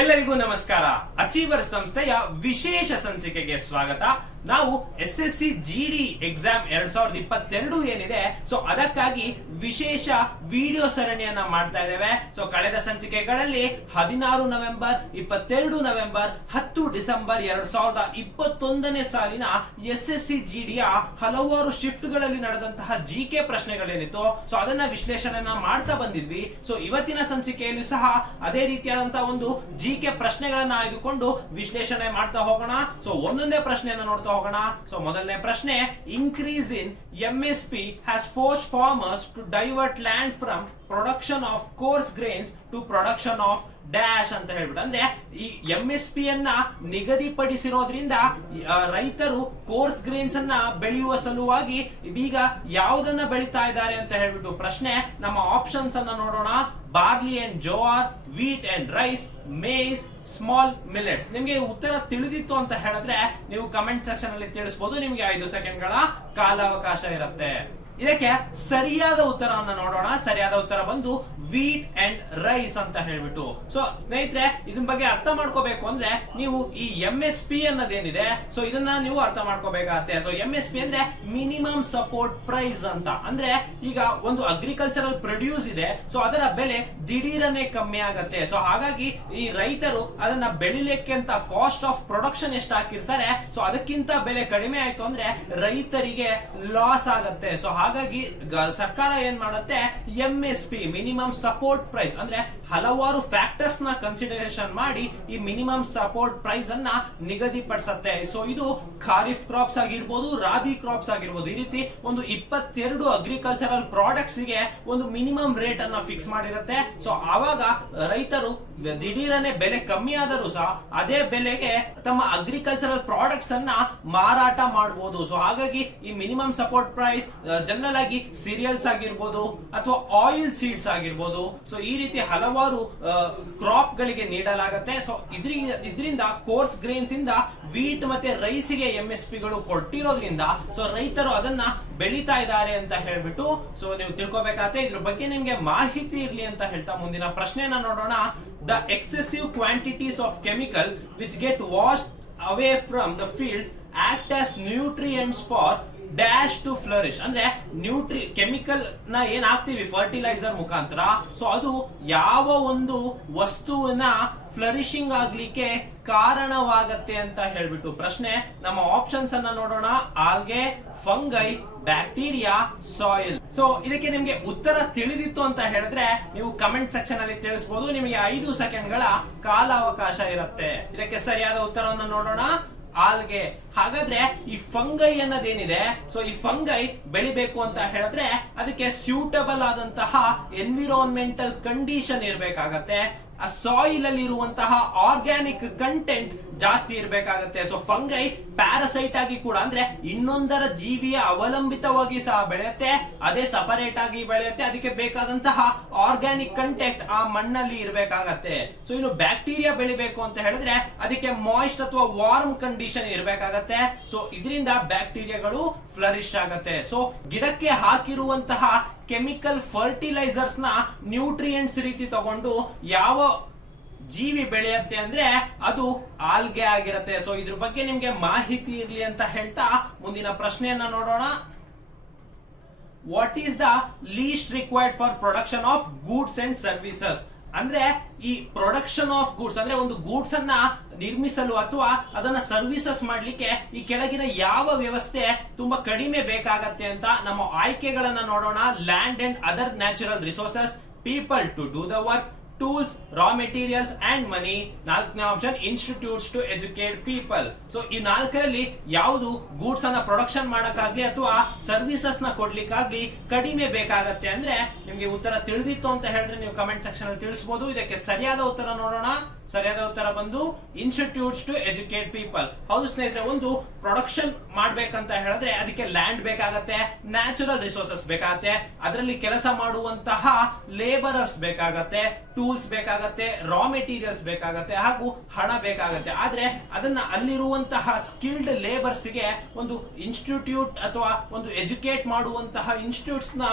ಎಲ್ಲರಿಗೂ ನಮಸ್ಕಾರ. ಅಚೀವರ್ ಸಂಸ್ಥೆಯ ವಿಶೇಷ ಸಂಚಿಕೆಗೆ ಸ್ವಾಗತ. ನಾವು SSC GD ಎಕ್ಸಾಮ್ 2022 ಏನಿದೆ ಸೊ ಅದಕ್ಕಾಗಿ ವಿಶೇಷ ವಿಡಿಯೋ ಸರಣಿಯನ್ನ ಮಾಡ್ತಾ ಇದ್ದೇವೆ. ಸೊ ಕಳೆದ ಸಂಚಿಕೆಗಳಲ್ಲಿ 16 ನವೆಂಬರ್, 22 ನವೆಂಬರ್, 10 ಡಿಸೆಂಬರ್ 2021ನೇ ಸಾಲಿನ SSC GD ಯ ಹಲವಾರು ಶಿಫ್ಟ್ ಗಳಲ್ಲಿ ನಡೆದಂತಹ GK ಪ್ರಶ್ನೆಗಳೇನಿತ್ತು ಸೊ ಅದನ್ನ ವಿಶ್ಲೇಷಣೆಯನ್ನ ಮಾಡ್ತಾ ಬಂದಿದ್ವಿ. ಸೊ ಇವತ್ತಿನ ಸಂಚಿಕೆಯಲ್ಲಿ ಸಹ ಅದೇ ರೀತಿಯಾದಂತಹ ಒಂದು GK ಪ್ರಶ್ನೆಗಳನ್ನ ಆಯ್ದುಕೊಂಡು ವಿಶ್ಲೇಷಣೆ ಮಾಡ್ತಾ ಹೋಗೋಣ. ಸೊ ಒಂದೊಂದೇ ಪ್ರಶ್ನೆಯನ್ನ ನೋಡ್ತಾ ಹೋಗೋಣ. ಸೊ ಮೊದಲನೇ ಪ್ರಶ್ನೆ, increase in MSP has forced farmers to divert land from production of coarse grains to production of dash ಅಂತ ಹೇಳ್ಬಿಟ್ಟು, ಅಂದ್ರೆ ಈ MSP ಅನ್ನ ನಿಗದಿಪಡಿಸಿರೋದ್ರಿಂದ ರೈತರು ಕೋರ್ಸ್ ಗ್ರೇನ್ಸ್ ಅನ್ನ ಬೆಳೆಯುವ ಸಲುವಾಗಿ ಈಗ ಯಾವುದನ್ನ ಬೆಳೀತಾ ಇದ್ದಾರೆ ಅಂತ ಹೇಳ್ಬಿಟ್ಟು ಪ್ರಶ್ನೆ. ನಮ್ಮ ಆಪ್ಷನ್ಸ್ ಅನ್ನ ನೋಡೋಣ. Barley and jowar, wheat and rice, maize, small millets. ನಿಮ್ಗೆ ಉತ್ತರ ತಿಳಿದಿತ್ತು ಅಂತ ಹೇಳಿದ್ರೆ ನೀವು ಕಮೆಂಟ್ ಸೆಕ್ಷನ್ ಅಲ್ಲಿ ತಿಳಿಸಬಹುದು. ನಿಮ್ಗೆ 5 ಸೆಕೆಂಡ್ಗಳ ಕಾಲಾವಕಾಶ ಇರುತ್ತೆ. ಇದಕ್ಕೆ ಸರಿಯಾದ ಉತ್ತರವನ್ನು ನೋಡೋಣ. ಸರಿಯಾದ ಉತ್ತರ ಬಂದು ವೀಟ್ ಅಂಡ್ ರೈಸ್ ಅಂತ ಹೇಳ್ಬಿಟ್ಟು. ಸೊ ಸ್ನೇಹಿತರೆ, ಇದನ್ನ ಬಗ್ಗೆ ಅರ್ಥ ಮಾಡ್ಕೋಬೇಕು ಅಂದ್ರೆ ನೀವು ಈ MSP ಅನ್ನೋದೇನಿದೆ ಸೊ ಇದನ್ನ ನೀವು ಅರ್ಥ ಮಾಡ್ಕೋಬೇಕಾಗತ್ತೆ. ಸೊ MSP ಅಂದ್ರೆ ಮಿನಿಮಮ್ ಸಪೋರ್ಟ್ ಪ್ರೈಸ್ ಅಂತ. ಅಂದ್ರೆ ಈಗ ಒಂದು ಅಗ್ರಿಕಲ್ಚರಲ್ ಪ್ರೊಡ್ಯೂಸ್ ಇದೆ, ಸೊ ಅದರ ಬೆಲೆ ದಿಢೀರನೆ ಕಮ್ಮಿ ಆಗತ್ತೆ. ಸೊ ಹಾಗಾಗಿ ಈ ರೈತರು ಅದನ್ನ ಬೆಳಿಲಿಕ್ಕೆ ಅಂತ ಕಾಸ್ಟ್ ಆಫ್ ಪ್ರೊಡಕ್ಷನ್ ಎಷ್ಟು ಹಾಕಿರ್ತಾರೆ ಸೊ ಅದಕ್ಕಿಂತ ಬೆಲೆ ಕಡಿಮೆ ಆಯ್ತು ಅಂದ್ರೆ ರೈತರಿಗೆ ಲಾಸ್ ಆಗತ್ತೆ. ಸೊ ಹಾಗಾಗಿ ಸರ್ಕಾರ ಏನ್ ಮಾಡುತ್ತೆ, MSP ಮಿನಿಮಮ್ ಸಪೋರ್ಟ್ ಪ್ರೈಸ್ ಅಂದ್ರೆ ಹಲವಾರು ಫ್ಯಾಕ್ಟರ್ಸ್ ನ ಕನ್ಸಿಡರೇಷನ್ ಮಾಡಿ ಈ ಮಿನಿಮಮ್ ಸಪೋರ್ಟ್ ಪ್ರೈಸ್ ಅನ್ನ ನಿಗದಿಪಡಿಸುತ್ತೆ. ಸೊ ಇದು ಖಾರಿಫ್ ಕ್ರಾಪ್ಸ್ ಆಗಿರ್ಬೋದು, ರಾಬಿ ಕ್ರಾಪ್ಸ್ ಆಗಿರ್ಬೋದು, ಈ ರೀತಿ ಒಂದು 22 ಅಗ್ರಿಕಲ್ಚರಲ್ ಪ್ರಾಡಕ್ಟ್ಸ್ ಗೆ ಒಂದು ಮಿನಿಮಮ್ ರೇಟ್ ಅನ್ನ ಫಿಕ್ಸ್ ಮಾಡಿರುತ್ತೆ. ಸೊ ಆವಾಗ ರೈತರು ದಿಢೀರನೆ ಬೆಲೆ ಕಮ್ಮಿ ಆದರೂ ಸಹ ಅದೇ ಬೆಲೆಗೆ ತಮ್ಮ ಅಗ್ರಿಕಲ್ಚರಲ್ ಪ್ರಾಡಕ್ಟ್ಸ್ ಅನ್ನ ಮಾರಾಟ ಮಾಡಬಹುದು. ಸೊ ಹಾಗಾಗಿ ಈ ಮಿನಿಮಮ್ ಸಪೋರ್ಟ್ ಪ್ರೈಸ್ ಜನರಲ್ ಆಗಿ ಸೀರಿಯಲ್ಸ್ ಆಗಿರ್ಬೋದು ಅಥವಾ ಆಯಿಲ್ ಸೀಡ್ಸ್ ಆಗಿರ್ಬೋದು, ಸೊ ಈ ರೀತಿ ಹಲವಾರು ಕ್ರಾಪ್ ಗಳಿಗೆ ನೀಡಲಾಗುತ್ತೆ. ಸೊ ಇದರಿಂದ ಕೋರ್ಸ್ ಗ್ರೇನ್ಸ್ ಇಂದ ವೀಟ್ ಮತ್ತೆ ರೈಸ್ ಗೆ MSP ಗಳು ಕೊಟ್ಟಿರೋದ್ರಿಂದ ಸೊ ರೈತರು ಅದನ್ನ ಬೆಳೀತಾ ಇದ್ದಾರೆ ಅಂತ ಹೇಳ್ಬಿಟ್ಟು ಸೊ ನೀವು ತಿಳ್ಕೊಬೇಕಾಗತ್ತೆ. ಇದ್ರ ಬಗ್ಗೆ ನಿಮ್ಗೆ ಮಾಹಿತಿ ಇರ್ಲಿ ಅಂತ ಹೇಳ್ತಾ ಮುಂದಿನ ಪ್ರಶ್ನೆಯನ್ನ ನೋಡೋಣ. The excessive quantities of chemical which get washed away from the fields act as nutrients for dash to flourish. ಅಂದ್ರೆ ಕೆಮಿಕಲ್ ನ ಏನ್ ಹಾಕ್ತಿವಿ ಫರ್ಟಿಲೈಸರ್ ಮುಖಾಂತರ ಸೊ ಅದು ಯಾವ ಒಂದು ವಸ್ತುವಿನ ಫ್ಲರಿಶಿಂಗ್ ಆಗ್ಲಿಕ್ಕೆ ಕಾರಣವಾಗತ್ತೆ ಅಂತ ಹೇಳ್ಬಿಟ್ಟು ಪ್ರಶ್ನೆ. ನಮ್ಮ ಆಪ್ಷನ್ಸ್ ಅನ್ನ ನೋಡೋಣ. Algae, fungi, bacteria, soil. So ಇದಕ್ಕೆ ನಿಮ್ಗೆ ಉತ್ತರ ತಿಳಿದಿತ್ತು ಅಂತ ಹೇಳಿದ್ರೆ ನೀವು ಕಮೆಂಟ್ ಸೆಕ್ಷನ್ ಅಲ್ಲಿ ತಿಳಿಸಬಹುದು. ನಿಮಗೆ 5 ಸೆಕೆಂಡ್ಗಳ ಕಾಲಾವಕಾಶ ಇರುತ್ತೆ. ಇದಕ್ಕೆ ಸರಿಯಾದ ಉತ್ತರವನ್ನು ನೋಡೋಣ. ಆಲ್ಗೆ. ಹಾಗಾದ್ರೆ ಈ ಫಂಗೈ ಅನ್ನೋದೇನಿದೆ ಸೊ ಈ ಫಂಗೈ ಬೆಳಿಬೇಕು ಅಂತ ಹೇಳಿದ್ರೆ ಅದಕ್ಕೆ ಸ್ಯೂಟಬಲ್ ಆದಂತಹ ಎನ್ವಿರಾನ್ಮೆಂಟಲ್ ಕಂಡೀಷನ್ ಇರಬೇಕಾಗತ್ತೆ. ಆ ಸಾಯಿಲ್ ಅಲ್ಲಿ ಇರುವಂತಹ ಆರ್ಗ್ಯಾನಿಕ್ ಕಂಟೆಂಟ್ ಜಾಸ್ತಿ ಇರಬೇಕಾಗತ್ತೆ. ಸೊ ಫಂಗೈ ಪ್ಯಾರಸೈಟ್ ಆಗಿ ಕೂಡ ಅಂದ್ರೆ ಇನ್ನೊಂದರ ಜೀವಿಯ ಅವಲಂಬಿತವಾಗಿ ಸಹ ಬೆಳೆಯುತ್ತೆ, ಅದೇ ಸಪರೇಟ್ ಆಗಿ ಬೆಳೆಯುತ್ತೆ. ಅದಕ್ಕೆ ಬೇಕಾದಂತಹ ಆರ್ಗ್ಯಾನಿಕ್ ಕಂಟೆಂಟ್ ಆ ಮಣ್ಣಲ್ಲಿ ಇರಬೇಕಾಗತ್ತೆ. ಸೊ ಇನ್ನು ಬ್ಯಾಕ್ಟೀರಿಯಾ ಬೆಳಿಬೇಕು ಅಂತ ಹೇಳಿದ್ರೆ ಅದಕ್ಕೆ ಮಾಯಿಸ್ಟ್ ಅಥವಾ ವಾರ್ಮ್ ಕಂಡೀಷನ್ ಇರಬೇಕಾಗತ್ತೆ. ಸೊ ಇದರಿಂದ ಬ್ಯಾಕ್ಟೀರಿಯಾಗಳು ಫ್ಲರಿಶ್ ಆಗತ್ತೆ. ಸೊ ಗಿಡಕ್ಕೆ ಹಾಕಿರುವಂತಹ ಕೆಮಿಕಲ್ ಫರ್ಟಿಲೈಸರ್ಸ್ ನ ನ್ಯೂಟ್ರಿಯೆಂಟ್ಸ್ ರೀತಿ ತಗೊಂಡು ಯಾವ ಜೀವಿ ಬೆಳೆಯುತ್ತೆ ಅಂದ್ರೆ ಅದು ಆಲ್ಗೆ ಆಗಿರುತ್ತೆ. ಸೊ ಇದ್ರ ಬಗ್ಗೆ ನಿಮ್ಗೆ ಮಾಹಿತಿ ಇರ್ಲಿ ಅಂತ ಹೇಳ್ತಾ ಮುಂದಿನ ಪ್ರಶ್ನೆಯನ್ನ ನೋಡೋಣ. What is the least required for production of goods and services? ಅಂದ್ರೆ ಈ ಪ್ರೊಡಕ್ಷನ್ ಆಫ್ ಗೂಡ್ಸ್ ಅಂದ್ರೆ ಒಂದು ಗೂಡ್ಸ್ ಅನ್ನ ನಿರ್ಮಿಸಲು ಅಥವಾ ಅದನ್ನ ಸರ್ವಿಸಸ್ ಮಾಡ್ಲಿಕ್ಕೆ ಈ ಕೆಳಗಿನ ಯಾವ ವ್ಯವಸ್ಥೆ ತುಂಬಾ ಕಡಿಮೆ ಬೇಕಾಗತ್ತೆ ಅಂತ ನಮ್ಮ ಆಯ್ಕೆಗಳನ್ನ ನೋಡೋಣ. Land and other natural resources, people to do the work, tools, raw materials and money. 4ನೇ option institutes to educate people. So ಈ 4ರಲ್ಲಿ ಯಾವುದು ಗೂಡ್ಸ್ ಅನ್ನ ಪ್ರೊಡಕ್ಷನ್ ಮಾಡಕ್ಕಾಗ್ಲಿ ಅಥವಾ ಸರ್ವಿಸಸ್ ನ ಕೊಡ್ಲಿಕ್ಕಾಗ್ಲಿ ಕಡಿಮೆ ಬೇಕಾಗತ್ತೆ ಅಂದ್ರೆ ನಿಮ್ಗೆ ಉತ್ತರ ತಿಳಿದಿತ್ತು ಅಂತ ಹೇಳಿದ್ರೆ ನೀವು ಕಮೆಂಟ್ ಸೆಕ್ಷನ್ ಅಲ್ಲಿ ತಿಳಿಸಬಹುದು. ಇದಕ್ಕೆ ಸರಿಯಾದ ಉತ್ತರ ನೋಡೋಣ. ಸರಿಯಾದ ಉತ್ತರ ಬಂದು ಇನ್ಸ್ಟಿಟ್ಯೂಟ್ಸ್ ಟು ಎಜುಕೇಟ್ ಪೀಪಲ್. ಹೌದು ಸ್ನೇಹಿತರೆ, ಒಂದು ಪ್ರೊಡಕ್ಷನ್ ಮಾಡ್ಬೇಕಂತ ಹೇಳಿದ್ರೆ ಅದಕ್ಕೆ ಲ್ಯಾಂಡ್ ಬೇಕಾಗತ್ತೆ, ನ್ಯಾಚುರಲ್ ರಿಸೋರ್ಸಸ್ ಬೇಕಾಗತ್ತೆ, ಅದರಲ್ಲಿ ಕೆಲಸ ಮಾಡುವಂತಹ ಲೇಬರರ್ಸ್ ಬೇಕಾಗತ್ತೆ, ಟೂಲ್ಸ್ ಬೇಕಾಗತ್ತೆ, ರಾ ಮೆಟೀರಿಯಲ್ಸ್ ಬೇಕಾಗತ್ತೆ ಹಾಗೂ ಹಣ ಬೇಕಾಗತ್ತೆ. ಆದ್ರೆ ಅದನ್ನ ಅಲ್ಲಿರುವಂತಹ ಸ್ಕಿಲ್ಡ್ ಲೇಬರ್ಸ್ ಗೆ ಒಂದು ಇನ್ಸ್ಟಿಟ್ಯೂಟ್ ಅಥವಾ ಒಂದು ಎಜುಕೇಟ್ ಮಾಡುವಂತಹ ಇನ್ಸ್ಟಿಟ್ಯೂಟ್ಸ್ ನ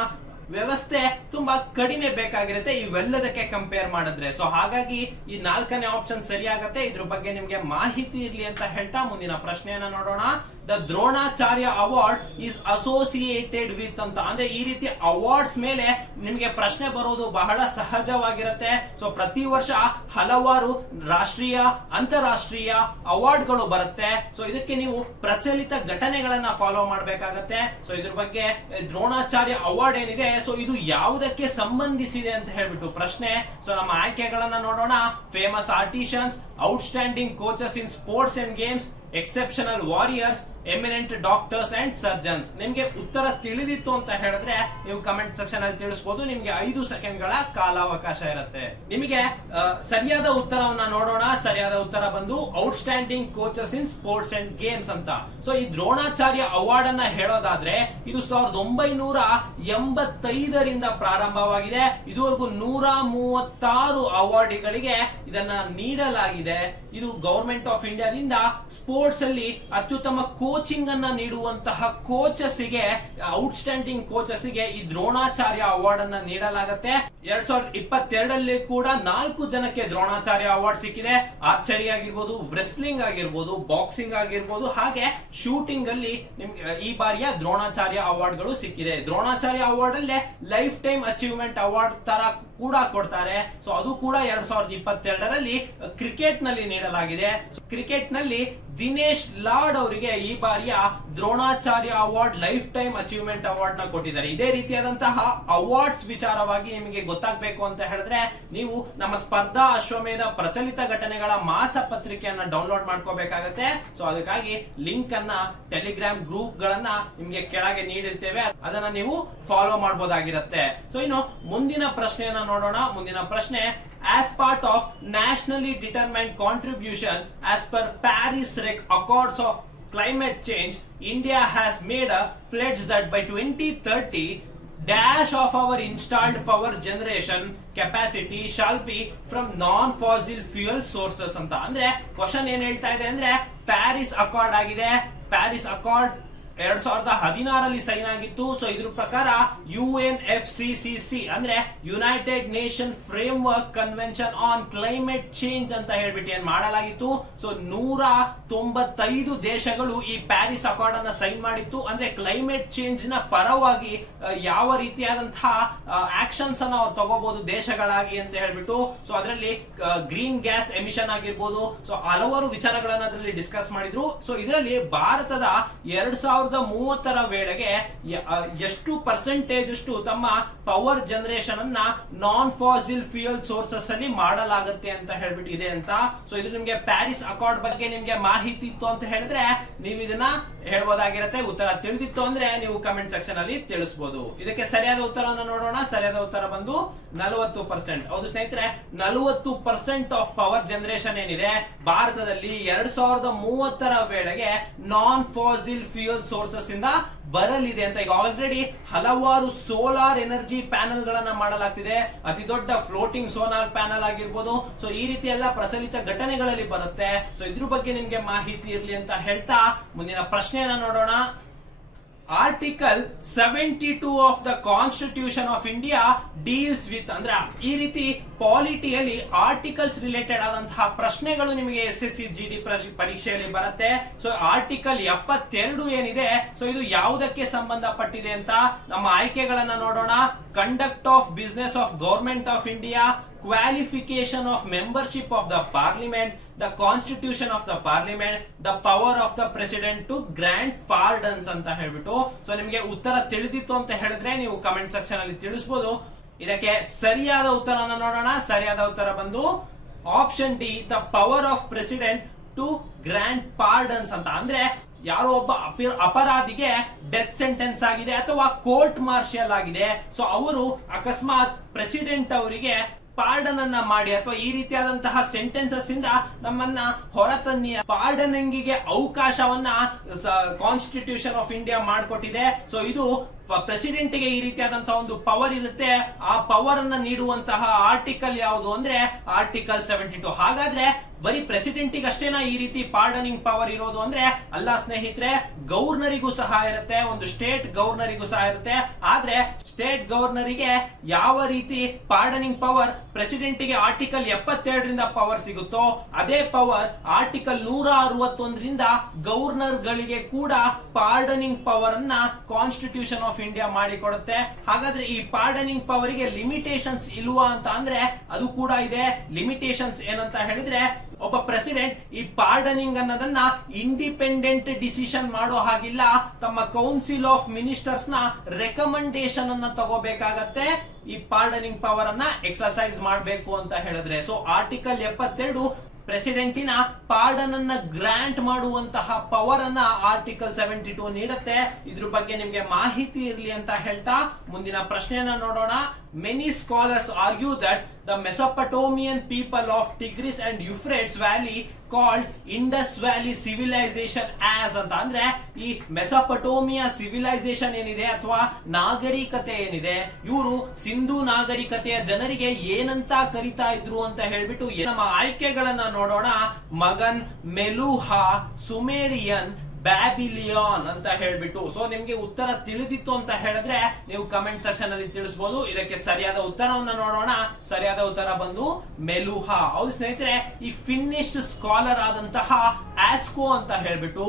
ವ್ಯವಸ್ಥೆ ತುಂಬಾ ಕಡಿಮೆ ಬೇಕಾಗಿರುತ್ತೆ ಇವೆಲ್ಲದಕ್ಕೆ ಕಂಪೇರ್ ಮಾಡಿದ್ರೆ. ಸೊ ಹಾಗಾಗಿ ಈ 4ನೇ ಆಪ್ಷನ್ ಸರಿಯಾಗತ್ತೆ. ಇದ್ರ ಬಗ್ಗೆ ನಿಮ್ಗೆ ಮಾಹಿತಿ ಇರ್ಲಿ ಅಂತ ಹೇಳ್ತಾ ಮುಂದಿನ ಪ್ರಶ್ನೆಯನ್ನ ನೋಡೋಣ. The Dronacharya award is associated with ಅಂತ, ಅಂದ್ರೆ ಈ ರೀತಿ ಅವಾರ್ಡ್ಸ್ ಮೇಲೆ ನಿಮ್ಗೆ ಪ್ರಶ್ನೆ ಬರೋದು ಬಹಳ ಸಹಜವಾಗಿರುತ್ತೆ. ಸೊ ಪ್ರತಿ ವರ್ಷ ಹಲವಾರು ರಾಷ್ಟ್ರೀಯ ಅಂತಾರಾಷ್ಟ್ರೀಯ ಅವಾರ್ಡ್ಗಳು ಬರುತ್ತೆ. ಸೊ ಇದಕ್ಕೆ ನೀವು ಪ್ರಚಲಿತ ಘಟನೆಗಳನ್ನ ಫಾಲೋ ಮಾಡಬೇಕಾಗತ್ತೆ. ಸೊ ಇದ್ರ ಬಗ್ಗೆ ದ್ರೋಣಾಚಾರ್ಯ ಅವಾರ್ಡ್ ಏನಿದೆ, ಸೊ ಇದು ಯಾವುದಕ್ಕೆ ಸಂಬಂಧಿಸಿದೆ ಅಂತ ಹೇಳ್ಬಿಟ್ಟು ಪ್ರಶ್ನೆ. ಸೊ ನಮ್ಮ ಆಯ್ಕೆಗಳನ್ನ ನೋಡೋಣ. Famous artisans, outstanding coaches in sports and games, exceptional warriors, eminent doctors and surgeons. ನಿಮ್ಗೆ ಉತ್ತರ ತಿಳಿದಿತ್ತು ಅಂತ ಹೇಳಿದ್ರೆ ನೀವು ಕಮೆಂಟ್ ಸೆಕ್ಷನ್ ಅಲ್ಲಿ ತಿಳಿಸಬಹುದು. ನಿಮ್ಗೆ 5 ಸೆಕೆಂಡ್ಗಳ ಕಾಲಾವಕಾಶ ಇರುತ್ತೆ. ನಿಮಗೆ ಸರಿಯಾದ ಉತ್ತರವನ್ನ ನೋಡೋಣ. ಸರಿಯಾದ ಉತ್ತರ ಬಂದು outstanding coaches in sports and games ಅಂತ. ಸೊ ಈ ದ್ರೋಣಾಚಾರ್ಯ ಅವಾರ್ಡ್ ಅನ್ನ ಹೇಳೋದಾದ್ರೆ ಇದು 1985ರಿಂದ ಪ್ರಾರಂಭವಾಗಿದೆ. ಇದುವರೆಗೂ 136 ಅವಾರ್ಡ್ಗಳಿಗೆ ಇದನ್ನ ನೀಡಲಾಗಿದೆ. ಇದು ಗವರ್ಮೆಂಟ್ ಆಫ್ ಇಂಡಿಯಾದಿಂದ ಸ್ಪೋರ್ಟ್ಸ್ ಅಲ್ಲಿ ಅತ್ಯುತ್ತಮ ಕೋಚಿಂಗ್ ಅನ್ನ ನೀಡುವಂತಹ ಕೋಚಸ್ಗೆ, ಔಟ್ಸ್ಟ್ಯಾಂಡಿಂಗ್ ಕೋಚಸ್ಗೆ ಈ ದ್ರೋಣಾಚಾರ್ಯ ಅವಾರ್ಡ್ ಅನ್ನ ನೀಡಲಾಗುತ್ತೆ. 2022ರಲ್ಲಿ ಕೂಡ 4 ಜನಕ್ಕೆ ದ್ರೋಣಾಚಾರ್ಯ ಅವಾರ್ಡ್ ಸಿಕ್ಕಿದೆ. ಆರ್ಚರಿ ಆಗಿರ್ಬೋದು, ರೆಸ್ಲಿಂಗ್ ಆಗಿರ್ಬೋದು, ಬಾಕ್ಸಿಂಗ್ ಆಗಿರ್ಬೋದು, ಹಾಗೆ ಶೂಟಿಂಗ್ ಅಲ್ಲಿ ನಿಮ್ಗೆ ಈ ಬಾರಿಯ ದ್ರೋಣಾಚಾರ್ಯ ಅವಾರ್ಡ್ ಗಳು ಸಿಕ್ಕಿದೆ. ದ್ರೋಣಾಚಾರ್ಯ ಅವಾರ್ಡ್ ಅಲ್ಲೇ ಲೈಫ್ ಟೈಮ್ ಅಚೀವ್ಮೆಂಟ್ ಅವಾರ್ಡ್ ತರ ಕೂಡ ಕೊಡ್ತಾರೆ. ಸೊ ಅದು ಕೂಡ 2022ರಲ್ಲಿ ಕ್ರಿಕೆಟ್ ನಲ್ಲಿ ನೀಡಲಾಗಿದೆ. ಕ್ರಿಕೆಟ್ ನಲ್ಲಿ ದಿನೇಶ್ ಲಾಡ್ ಅವರಿಗೆ ಈ ಬಾರಿಯ Dronacharya award life time achievement award ನ ಕೊಟ್ಟಿದ್ದಾರೆ. ಇದೇ ರೀತಿಯಾದಂತಹ ಅವಾರ್ಡ್ಸ್ ವಿಚಾರವಾಗಿ ನಿಮಗೆ ಗೊತ್ತಾಗಬೇಕು ಅಂತ ಹೇಳಿದ್ರೆ ನೀವು ನಮ್ಮ ಸ್ಪರ್ಧಾ ಅಶ್ವಮೇಧ ಪ್ರಚಲಿತ ಘಟನೆಗಳ ಮಾಸ ಪತ್ರಿಕೆಯನ್ನ ಡೌನ್ಲೋಡ್ ಮಾಡ್ಕೋಬೇಕಾಗತ್ತೆ. ಸೊ ಅದಕ್ಕಾಗಿ ಲಿಂಕ್ ಅನ್ನ ಟೆಲಿಗ್ರಾಮ್ ಗ್ರೂಪ್ ಗಳನ್ನ ನಿಮ್ಗೆ ಕೆಳಗೆ ನೀಡಿರ್ತೇವೆ, ಅದನ್ನ ನೀವು ಫಾಲೋ ಮಾಡಬಹುದಾಗಿರುತ್ತೆ. ಸೊ ಇನ್ನು ಮುಂದಿನ ಪ್ರಶ್ನೆಯನ್ನ ನೋಡೋಣ. ಮುಂದಿನ ಪ್ರಶ್ನೆ, as part of nationally determined contribution as per Paris Accords of climate change, India has made a pledge that by 2030 dash of our installed power generation capacity shall be from non-fossil fuel sources ಅಂತ. ಅಂದ್ರೆ question ಏನ್ ಹೇಳ್ತಾ ಇದೆ ಅಂದ್ರೆ Paris Accord ಆಗಿದೆ. Paris Accord 2016ರಲ್ಲಿ sign ಆಗಿತ್ತು. So ಇದ್ರ ಪ್ರಕಾರ UNFCCC ಅಂದ್ರೆ United nation frame work convention on climate change ಅಂತ ಹೇಳ್ಬಿಟ್ಟು ಏನ್ ಮಾಡಲಾಗಿತ್ತು. ಸೊ 195 ದೇಶಗಳು ಈ ಪ್ಯಾರಿಸ್ ಅಕಾರ್ಡ್ ಅನ್ನ ಸೈನ್ ಮಾಡಿತ್ತು. ಅಂದ್ರೆ ಕ್ಲೈಮೇಟ್ ಚೇಂಜ್ ನ ಪರವಾಗಿ ಯಾವ ರೀತಿಯಾದಂತಹ ಆಕ್ಷನ್ಸ್ ಅನ್ನ ಅವ್ರು ತಗೋಬಹುದು ದೇಶಗಳಾಗಿ ಅಂತ ಹೇಳ್ಬಿಟ್ಟು. ಸೊ ಅದರಲ್ಲಿ ಗ್ರೀನ್ ಗ್ಯಾಸ್ ಎಮಿಷನ್ ಆಗಿರ್ಬೋದು, ಸೊ ಹಲವಾರು ವಿಚಾರಗಳನ್ನ ಅದರಲ್ಲಿ ಡಿಸ್ಕಸ್ ಮಾಡಿದ್ರು. ಸೊ ಇದರಲ್ಲಿ ಭಾರತದ 2030ರ ವೇಳೆಗೆ ಎಷ್ಟು ಪರ್ಸೆಂಟೇಜ್ ಅಷ್ಟು ತಮ್ಮ ಪವರ್ ಜನರೇಷನ್ ಅನ್ನ ನಾನ್ ಫಾಸಿಲ್ ಫ್ಯೂಯಲ್ ಸೋರ್ಸಸ್ ಅಲ್ಲಿ ಮಾಡಲಾಗುತ್ತೆ ಅಂತ ಹೇಳ್ಬಿಟ್ಟು ಇದೆ ಅಂತ. ಸೊ ಇದು ನಿಮ್ಗೆ ಪ್ಯಾರಿಸ್ ಅಕಾರ್ಡ್ ಬಗ್ಗೆ ನಿಮ್ಗೆ ಮಾಹಿತಿ ಇತ್ತು ಅಂತ ಹೇಳಿದ್ರೆ ನೀವು ಇದನ್ನ ಹೇಳ್ಬೋದಾಗಿರುತ್ತೆ. ಉತ್ತರ ತಿಳಿದಿತ್ತು ಅಂದ್ರೆ ನೀವು ಕಮೆಂಟ್ ಸೆಕ್ಷನ್ ಅಲ್ಲಿ ತಿಳಿಸಬಹುದು. ಇದಕ್ಕೆ ಸರಿಯಾದ ಉತ್ತರವನ್ನು ನೋಡೋಣ. ಸರಿಯಾದ ಉತ್ತರ ಬಂದು 40%. ಹೌದು ಸ್ನೇಹಿತರೆ, 40% ಆಫ್ ಪವರ್ ಜನರೇಷನ್ ಏನಿದೆ ಭಾರತದಲ್ಲಿ 2030ರ ವೇಳೆಗೆ ನಾನ್ ಫಾಸಿಲ್ ಫ್ಯೂಯಲ್ ಸೋರ್ಸಸ್ ಇಂದ ಬರಲಿದೆ ಅಂತ. ಈಗ ಆಲ್ರೆಡಿ ಹಲವಾರು ಸೋಲಾರ್ ಎನರ್ಜಿ ಪ್ಯಾನಲ್ ಗಳನ್ನ ಮಾಡಲಾಗ್ತಿದೆ. ಅತಿ ದೊಡ್ಡ ಫ್ಲೋಟಿಂಗ್ ಸೋಲಾರ್ ಪ್ಯಾನಲ್ ಆಗಿರ್ಬೋದು. ಸೊ ಈ ರೀತಿ ಎಲ್ಲ ಪ್ರಚಲಿತ ಘಟನೆಗಳಲ್ಲಿ ಬರುತ್ತೆ. ಸೊ ಇದ್ರ ಬಗ್ಗೆ ನಿಮ್ಗೆ ಮಾಹಿತಿ ಇರಲಿ ಅಂತ ಹೇಳ್ತಾ ಮುಂದಿನ ಪ್ರಶ್ನೆಯನ್ನ ನೋಡೋಣ. Article 72 of the constitution of India deals with, ಅಂದ್ರೆ ಈ ರೀತಿ ಪಾಲಿಟಿಯಲ್ಲಿ ಆರ್ಟಿಕಲ್ಸ್ ರಿಲೇಟೆಡ್ ಆದಂತಹ ಪ್ರಶ್ನೆಗಳು ನಿಮಗೆ SSC GD ಪರೀಕ್ಷೆಯಲ್ಲಿ ಬರುತ್ತೆ. ಸೊ ಆರ್ಟಿಕಲ್ 72 ಏನಿದೆ, ಸೊ ಇದು ಯಾವುದಕ್ಕೆ ಸಂಬಂಧಪಟ್ಟಿದೆ ಅಂತ ನಮ್ಮ ಆಯ್ಕೆಗಳನ್ನ ನೋಡೋಣ. Conduct of business of government of India, qualification of membership of the parliament, the constitution of the parliament, the power of the president to grant pardons ಅಂತ ಹೇಳ್ಬಿಟ್ಟು. ಸೊ ನಿಮಗೆ ಉತ್ತರ ತಿಳಿದಿತ್ತು ಅಂತ ಹೇಳಿದ್ರೆ ನೀವು ಕಮೆಂಟ್ ಸೆಕ್ಷನ್ ಅಲ್ಲಿ ತಿಳಿಸಬಹುದು. ಇದಕ್ಕೆ ಸರಿಯಾದ ಉತ್ತರನ ನೋಡೋಣ. ಸರಿಯಾದ ಉತ್ತರ ಬಂದು option D, the power of president to grant pardons ಅಂತ. ಅಂದ್ರೆ ಯಾರೋ ಒಬ್ಬ ಅಪರಾಧಿಗೆ ಡೆತ್ ಸೆಂಟೆನ್ಸ್ ಆಗಿದೆ ಅಥವಾ ಕೋರ್ಟ್ ಮಾರ್ಷಿಯಲ್ ಆಗಿದೆ. ಸೊ ಅವರು ಅಕಸ್ಮಾತ್ ಪ್ರೆಸಿಡೆಂಟ್ ಅವರಿಗೆ ಪಾರ್ಡನ್ ಅನ್ನ ಮಾಡಿ ಅಥವಾ ಈ ರೀತಿಯಾದಂತಹ ಸೆಂಟೆನ್ಸಸ್ ಇಂದ ನಮ್ಮನ್ನ ಹೊರತನ್ನಿ ಪಾರ್ಡನಿಂಗ್ ಗೆ ಅವಕಾಶವನ್ನ ಕಾನ್ಸ್ಟಿಟ್ಯೂಷನ್ ಆಫ್ ಇಂಡಿಯಾ ಮಾಡಿಕೊಟ್ಟಿದೆ. ಸೊ ಇದು ಪ್ರೆಸಿಡೆಂಟ್ ಗೆ ಈ ರೀತಿಯಾದಂತಹ ಒಂದು ಪವರ್ ಇರುತ್ತೆ. ಆ ಪವರ್ ಅನ್ನ ನೀಡುವಂತಹ ಆರ್ಟಿಕಲ್ ಯಾವುದು ಅಂದ್ರೆ ಆರ್ಟಿಕಲ್ 72. ಹಾಗಾದ್ರೆ ಬರೀ ಪ್ರೆಸಿಡೆಂಟಿಗೆ ಅಷ್ಟೇನಾ ಈ ರೀತಿ ಪಾರ್ಡನಿಂಗ್ ಪವರ್ ಇರೋದು ಅಂದ್ರೆ ಅಲ್ಲ ಸ್ನೇಹಿತರೆ, ಗವರ್ನರಿಗೂ ಸಹ ಇರುತ್ತೆ, ಒಂದು ಸ್ಟೇಟ್ ಗವರ್ನರಿಗೂ ಸಹ ಇರುತ್ತೆ. ಆದ್ರೆ ಸ್ಟೇಟ್ ಗವರ್ನರಿಗೆ ಯಾವ ರೀತಿ ಪಾರ್ಡನಿಂಗ್ ಪವರ್ ಪ್ರೆಸಿಡೆಂಟಿಗೆ ಆರ್ಟಿಕಲ್ 72ರಿಂದ ಪವರ್ ಸಿಗುತ್ತೋ ಅದೇ ಪವರ್ ಆರ್ಟಿಕಲ್ 161ರಿಂದ ಗವರ್ನರ್ ಗಳಿಗೆ ಕೂಡ ಪಾರ್ಡನಿಂಗ್ ಪವರ್ ಅನ್ನ ಕಾನ್ಸ್ಟಿಟ್ಯೂಷನ್ ಆಫ್ ಇಂಡಿಯಾ ಮಾಡಿಕೊಡುತ್ತೆ. ಹಾಗಾದ್ರೆ ಈ ಪಾರ್ಡನಿಂಗ್ ಪವರ್ ಗೆ ಲಿಮಿಟೇಷನ್ಸ್ ಇಲ್ವಾ ಅಂತ ಅಂದ್ರೆ ಅದು ಕೂಡ ಇದೆ. ಲಿಮಿಟೇಷನ್ಸ್ ಏನಂತ ಹೇಳಿದ್ರೆ, ಒಬ್ಬ ಪ್ರೆಸಿಡೆಂಟ್ ಈ ಪಾರ್ಡನಿಂಗ್ ಅನ್ನೋದನ್ನ ಇಂಡಿಪೆಂಡೆಂಟ್ ಡಿಸಿಷನ್ ಮಾಡೋ ಹಾಗಿಲ್ಲ, ತಮ್ಮ ಕೌನ್ಸಿಲ್ ಆಫ್ ಮಿನಿಸ್ಟರ್ಸ್ ನ ರೆಕಮೆಂಡೇಶನ್ ಅನ್ನ ತಗೋಬೇಕಾಗತ್ತೆ ಈ ಪಾರ್ಡನಿಂಗ್ ಪವರ್ ಅನ್ನ ಎಕ್ಸರ್ಸೈಸ್ ಮಾಡಬೇಕು ಅಂತ ಹೇಳಿದ್ರೆ. ಸೊ ಆರ್ಟಿಕಲ್ 72 ಪ್ರೆಸಿಡೆಂಟಿನ ಪಾರ್ಡನ್ ಅನ್ನ ಗ್ರಾಂಟ್ ಮಾಡುವಂತಹ ಪವರ್ ಅನ್ನ ಆರ್ಟಿಕಲ್ 72 ನೀಡುತ್ತೆ. ಇದ್ರ ಬಗ್ಗೆ ನಿಮ್ಗೆ ಮಾಹಿತಿ ಇರಲಿ ಅಂತ ಹೇಳ್ತಾ ಮುಂದಿನ ಪ್ರಶ್ನೆಯನ್ನ ನೋಡೋಣ. Many scholars argue that the Mesopotamian people of Tigris and Euphrates Valley called Indus Valley civilization as ಅಂತ ಅಂದ್ರೆ ಈ ಮೆಸೊಪಟೋಮಿಯಾ ಸಿವಿಲೈಸೇಷನ್ ಏನಿದೆ ಅಥವಾ ನಾಗರಿಕತೆ ಏನಿದೆ, ಇವರು ಸಿಂಧು ನಾಗರಿಕತೆಯ ಜನರಿಗೆ ಏನಂತ ಕರಿತಾ ಇದ್ರು ಅಂತ ಹೇಳ್ಬಿಟ್ಟು ನಮ್ಮ ಆಯ್ಕೆಗಳನ್ನ ನೋಡೋಣ. ಮಗನ್, ಮೆಲುಹಾ, ಸುಮೇರಿಯನ್, ಬ್ಯಾಬಿಲಿಯಾನ್ ಅಂತ ಹೇಳ್ಬಿಟ್ಟು. ಸೊ ನಿಮ್ಗೆ ಉತ್ತರ ತಿಳಿದಿತ್ತು ಅಂತ ಹೇಳಿದ್ರೆ ನೀವು ಕಮೆಂಟ್ ಸೆಕ್ಷನ್ ಅಲ್ಲಿ ತಿಳಿಸಬಹುದು. ಇದಕ್ಕೆ ಸರಿಯಾದ ಉತ್ತರವನ್ನ ನೋಡೋಣ. ಸರಿಯಾದ ಉತ್ತರ ಬಂದು ಮೆಲುಹಾ. ಹೌದು ಸ್ನೇಹಿತರೆ, ಈ ಫಿನ್ನಿಶ್ ಸ್ಕಾಲರ್ ಆದಂತಹ ಆಸ್ಕೋ ಅಂತ ಹೇಳ್ಬಿಟ್ಟು,